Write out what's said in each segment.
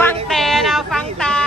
ฟังแต่นะฟังตา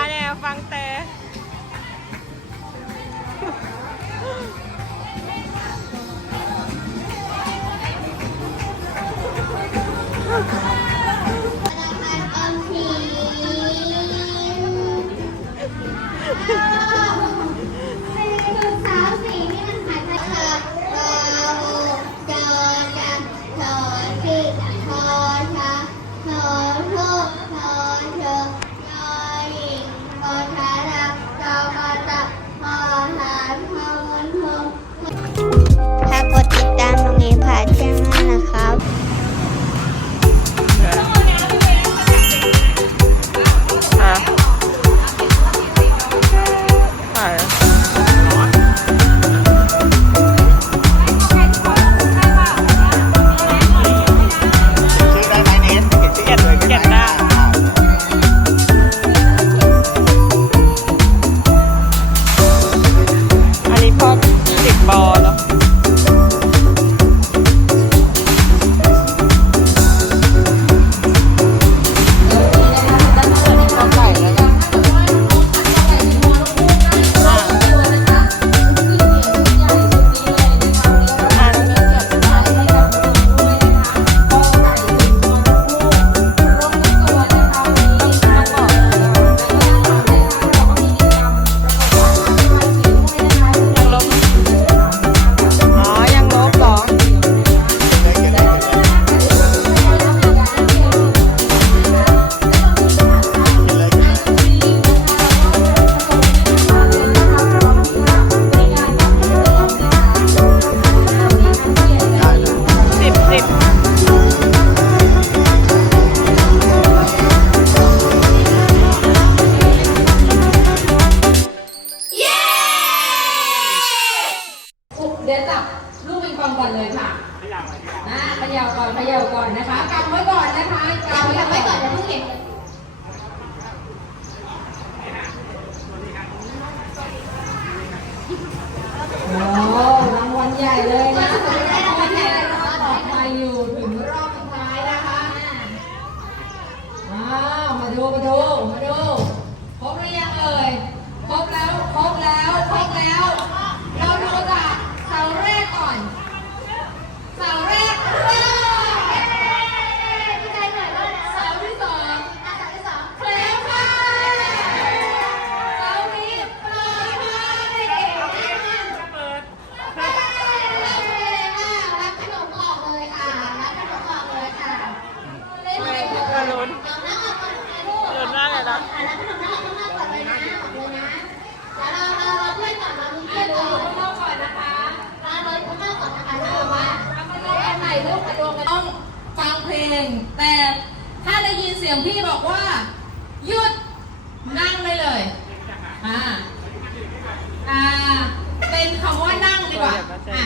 더워 더워. ลง แต่ถ้าได้ยินเสียงพี่บอกว่า หยุดนั่งได้เลยอ่าอ่าเป็นคำว่านั่งดีกว่าอะ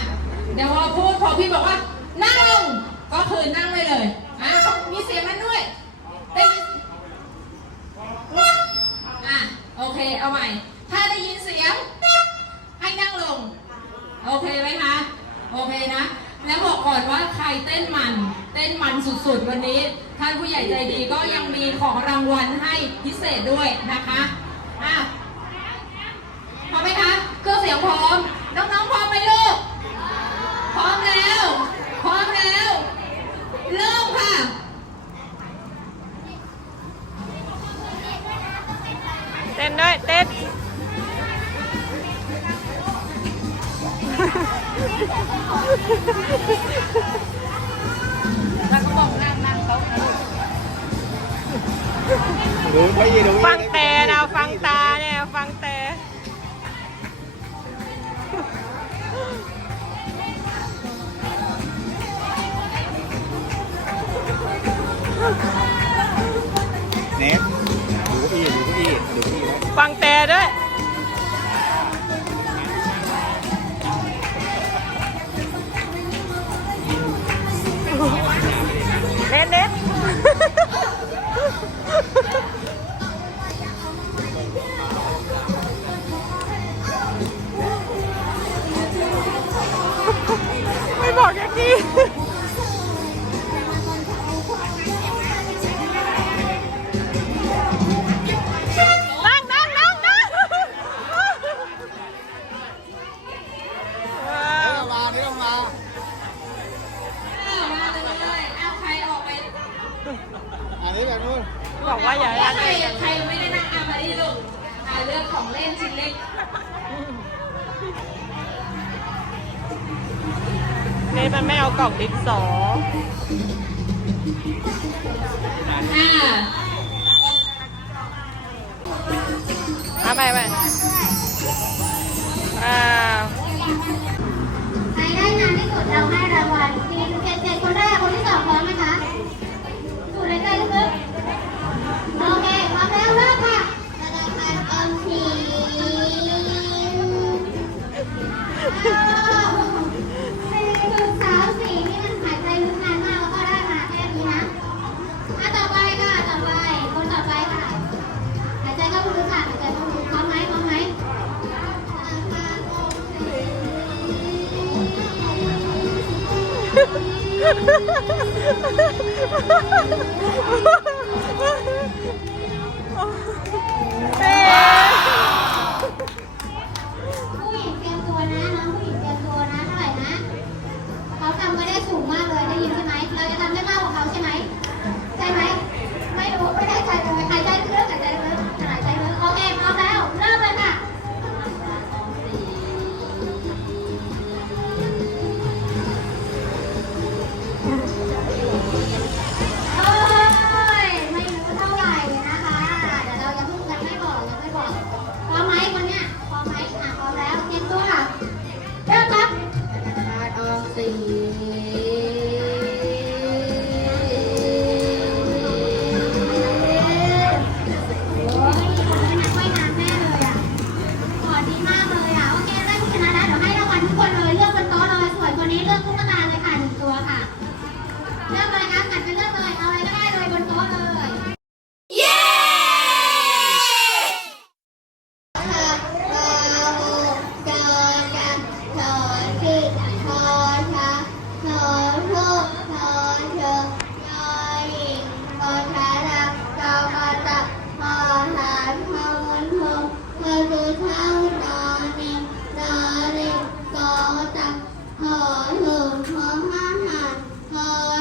เดี๋ยวพอพูดพอพี่บอกว่า นมันสุดๆ วันนี้ ท่านผู้ใหญ่ใจดีก็ยังมีของรางวัลให้พิเศษด้วยนะคะอะพร้อมไหมคะ เครื่องเสียงพร้อม น้องๆพร้อมไหมลูก พร้อมแล้ว พร้อมแล้ว เริ่มค่ะ เต้นด้วยเต้น Ha ha ha ha! ฟังแต่นะฟังตาเนี่ยฟังแต่ บอกว่าอย่าใครใครไม่ได้นั่งอามาดิลูกเลือกของเล่นชิ้นเล็กเนี่มันไม่เอากล่องดินสองห้า ハハハハ!和有床妈妈。